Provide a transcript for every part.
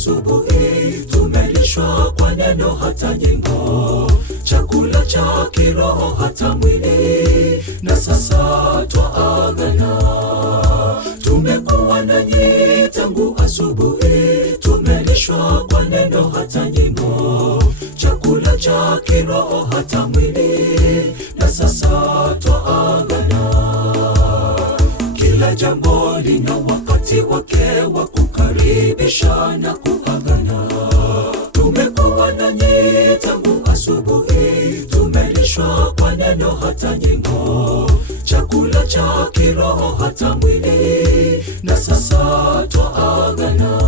asubuhi, tumelishwa kwa neno hata nyimbo, chakula cha kiroho hata mwili, na sasa twaagana. Tumekuwa nanyi tangu asubuhi, tumelishwa kwa neno hata nyimbo, chakula cha kiroho hata mwili, na sasa twaagana. Kila jambo lina wakati wake wa kukaribisha na kuagana. Tumekuwa nanyi tangu asubuhi, tumelishwa kwa neno hata nyimbo, chakula cha kiroho hata mwili, na sasa twaagana.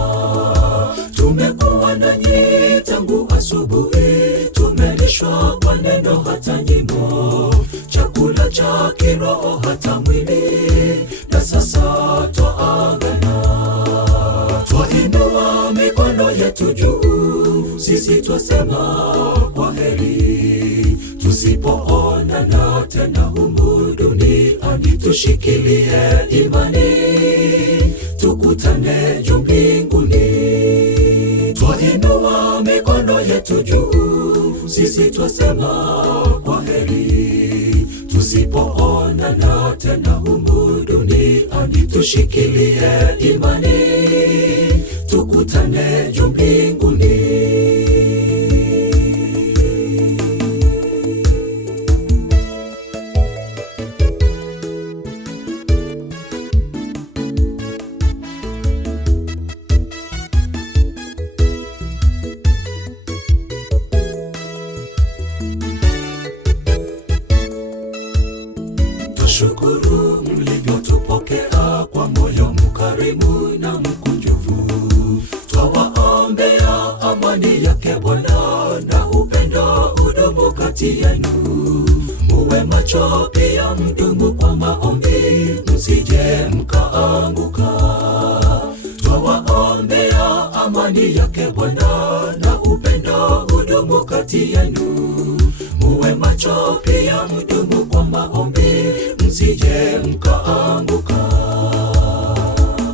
Tumekuwa nanyi tangu asubuhi, tumelishwa kwa neno hata nyimbo, chakula cha kiroho hata mwili, na sasa twaagana. Twainua mikono yetu juu, sisi twasema kwaheri. Tusipoonana tena humu duniani, tushikilie imani, tukutane juu mbinguni. Twainua mikono yetu juu, sisi twasema kwaheri. Tusipoonana tena humu duniani, tushikilie imani, tukutane juu mbinguni. Shukuru mlivyotupokea kwa moyo mkarimu na mkunjufu. Twawaombea amani yake Bwana na upendo udumu kati yenu. Muwe macho pia mdumu kwa maombi, msije mkaanguka. Twawaombea amani yake Bwana na upendo udumu kati yenu. Muwe macho pia mdumu kwa maombi, msije mkaanguka.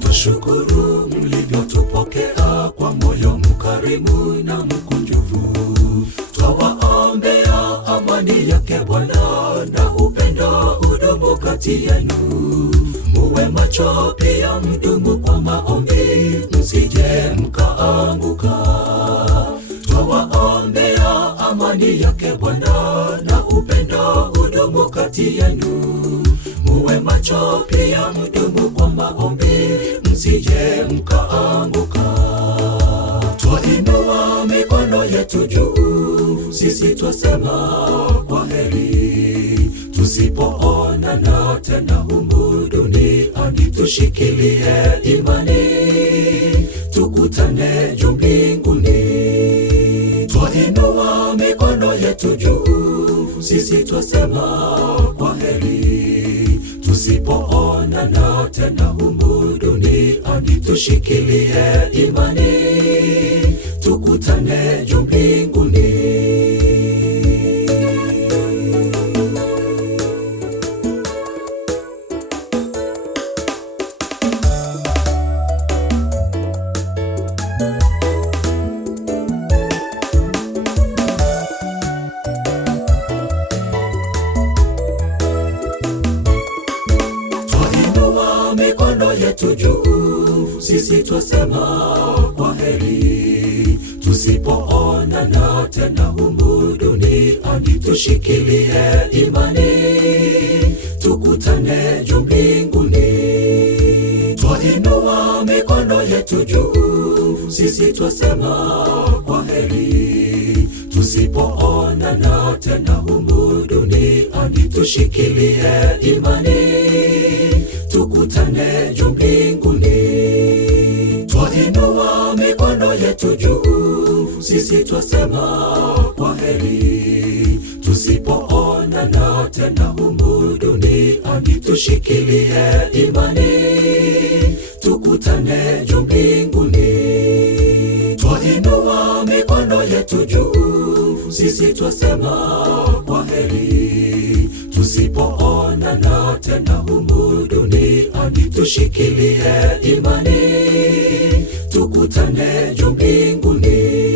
Tushukuru mlivyotupokea kwa moyo mkarimu na mkunjufu. Twawaombea amani yake Bwana na upendo udumu kati yenu. Muwe macho pia mdumu kwa maombi, msije mkaanguka. Twawaombea amani yake Bwana na upendo udumu kati yenu. Muwe macho pia mdumu kwa maombi, msije mkaanguka. Twainua mikono yetu juu, sisi twasema kwaheri. Tusipoonana tena humu duniani, tushikilie imani, tukutane juu mbinguni. Twainua mikono yetu juu, sisi twasema kwaheri. Tusipoonana tena humu duniani, tushikilie imani, tukutane juu mbinguni. Mikono yetu juu, sisi twasema kwaheri. Tusipoonana tena humu duniani, tushikilie imani, tukutane juu mbinguni. Twainua mikono yetu juu, sisi twasema kwaheri. Tusipoonana tena humu duniani, tushikilie imani, tukutane juu mbinguni. Twainua mikono yetu juu, sisi twasema kwaheri. Tusipoonana tena humu duniani, tushikilie imani, tukutane juu mbinguni. Twainua mikono yetu juu, sisi twasema kwaheri. tusipoonana tena humu duniani, tushikilie imani, tukutane juu mbinguni.